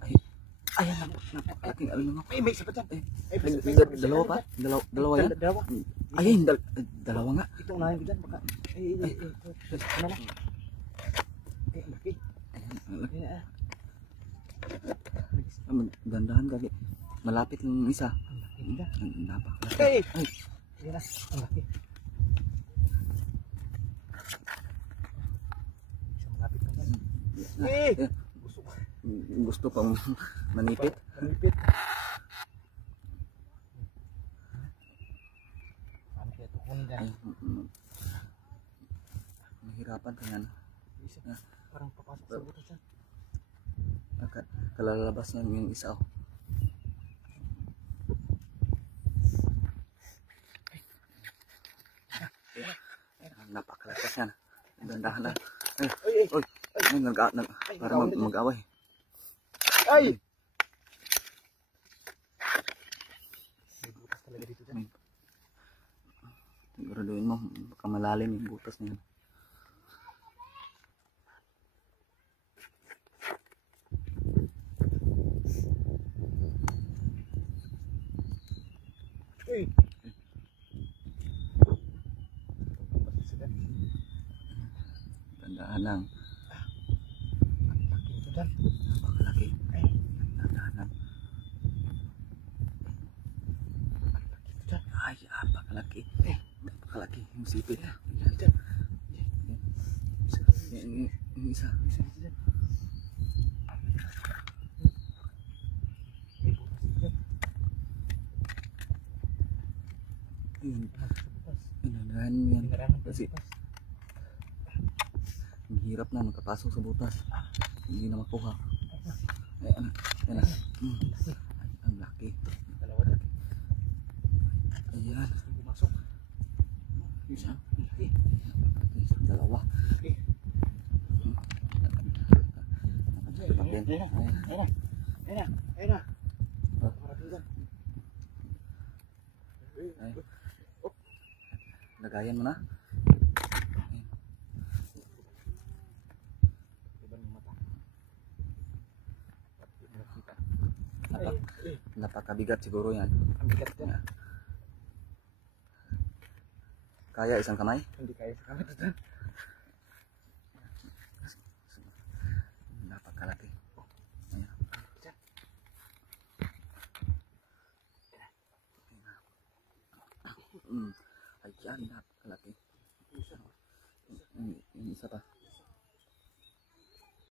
Ay, ayan napakalaking alunong. May isa pa dyan. Dalawa pa? Dalawa yan? Dalawa. Ayun, dalawa nga. Itong unahin ko dyan. Baka. Ano na? Laki. Ayan, dandahan kagi. Malapit yung isa. Napakalaki. Ay! Ay, Ayan na. Ang laki. Isang malapit na dyan. Eh! gusto pang manipit. Manipit. Paano kaya tukunin dyan? Ay, mahirapan ka nga. Parang papasok sa butas yan. Kalalabas niya yung isa. Oh. Napakalakas yan. Dandahan na. Ay, para mag-away. Ay! May butas talaga dito dyan. Siguraduhin mo, baka malalim yung butas niya. Uy! Tandaan lang. Laki nito dyan. Napakalaki. Tandaan lang. Laki nito dyan. Ay, napakalaki. Napakalaki. Yung sipit. Yan. Yung isa. Isa dito dyan. May butas dito dyan. Yun. Pumasok sa butas. Inanahan mo yan. Pinarangan Kasi sa butas. ang hirap na makapasok sa butas. Hindi na makuha. Ay, anak. Yan na. Ay, ang laki. Dalawa dyan. Ayan. Hindi pumasok. Isa. Laki. Dalawa. Laki. Ayun. Ayun na. Parating dyan. Ay. Lagayan mo na. Ibang yung mata. Napakabigat siguro yan. Ang bigat dyan. Kaya isang kamay? Hindi kaya sa kamay dyan. Napakalaki. Ayan. Ayan, napakalaki. Yung isa pa.